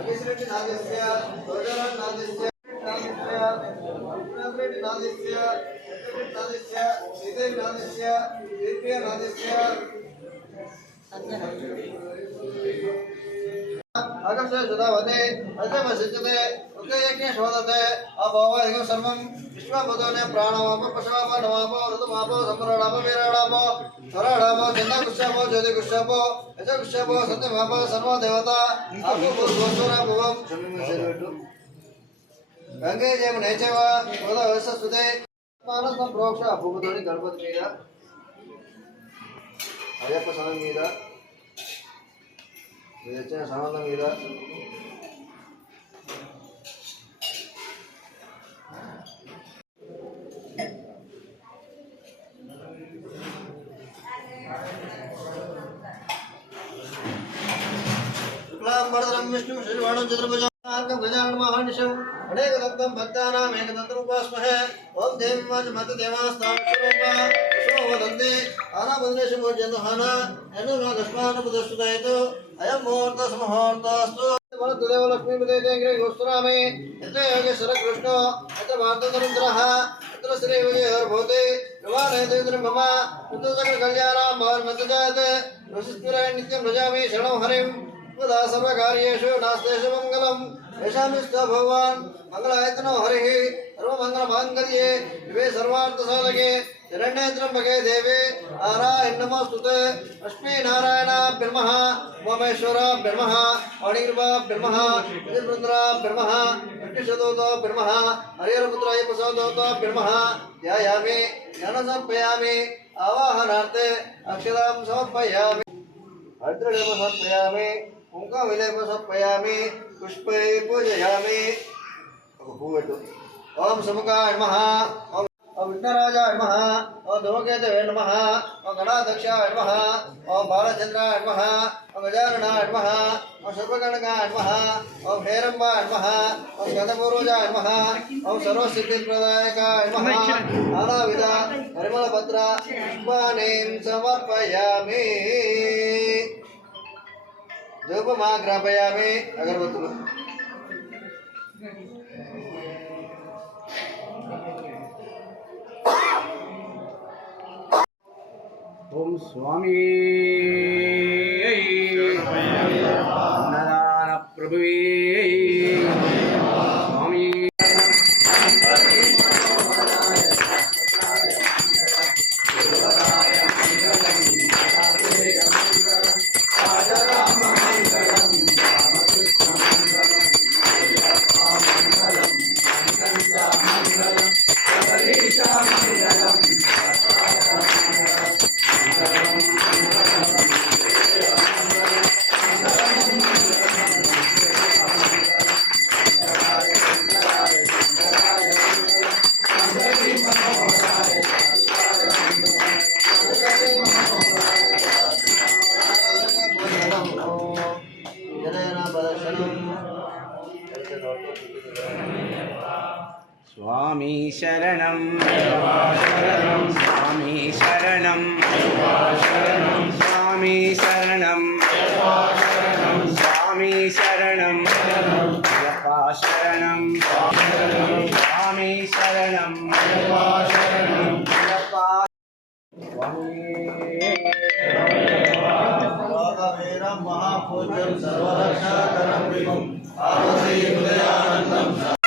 अभिश्रेष्ठ नादिस्य रोजराज नादिस्य नादिस्य नादिस्य नादिस्य सीते नादिस्य दिव्य नादिस्य आकाश सुधावते अजम सिद्धते उदयज्ञ शोधते अभवरिगं सर्वं विश्वभूतोने प्राणवाप पशवाप नवाप ऋतुमाप सम्राणाप वीराणाप स्वराणाप चन्द्रकुश्यापो ज्योतिकुश्यापो यजकुश्यापो सत्यमाप सर्वदेवता आपो भूस्वरा भुवं गंगे जमुने च गोदावरी मानस प्रोक्ष भूपतोनि गणपति मीद अय्यप्प स्वामी मीद विजय सामंत मीद शुक्लांबरधरं विष्णुं शशिवर्णं चतुर्भुजं गजाननं महानिशम् अनेकदन्तं भक्तानाम् एकदन्तरूपास्महे ॐ देवी मध्यदेवास्तावक्षरूपा विष्णो वदन्ति आनाबन्धेषु भोज्यन्तु हना यन्नुनागस्मानपदस्तुतयतु अयं मुहूर्तः सुमुहूर्तस्तु वरददेव लक्ष्मीपते गोस्तुरामे यत्र योगेश्वर कृष्णो यत्र भारततरुन्द्रः यत्र श्रीविजयोर्भूते विवाहेन्द्रं मम पुत्रसकलकल्याणां भवन्मन्तजायते वसिष्ठिराय नित्यं भजामि शरणं हरिं सदा सर्वकार्येषु नास्तेषु मङ्गलम् यशामिष्टो भगवान् मङ्गलायतनो हरिः सर्वमङ्गलमाङ्गल्ये दिवे सर्वार्थसाधके शरण्ये देवे नारायण नमोस्तुते लक्ष्मी नारायण ब्रह्मः उमामेश्वरा ब्रह्मः वाणीर्वा ब्रह्मः यजवृन्द्रा ब्रह्मः विष्णुशतोतो ब्रह्मः हरिहरपुत्राय प्रसादोतो ब्रह्मः ध्यायामि ज्ञानसमर्पयामि आवाहनार्थे अक्षतां समर्पयामि हरिद्रलेप समर्पयामि कुङ्कुमविलेप समर्पयामि पुष्पै पूजयामि ओम समुखाय नमः ओम विघ्नराजाय नमः ओम धूमकेतवे नमः ओम गणाध्यक्षाय नमः ओम बालचन्द्राय नमः ओम गजाननाय नमः ओम सर्वगणकाय नमः ओम हेरम्बाय नमः ओम गणपूर्वजाय नमः ओम सर्वसिद्धिप्रदायकाय नमः नानाविध परिमलपत्र पुष्पाणि समर्पयामि धूपमाग्रापयामि अगरबत्तुलु ओम स्वामी अन्नदान प्रभुवे स्वामी स्वामी शरणं स्वामी शरणं स्वामी शरणं स्वामी शरणं अय्यप्पा शरणं स्वामी शरणं अय्यप्पा महापूज्यं सर्वरक्षाकरं विभुं आनन्दे हृदयानन्दं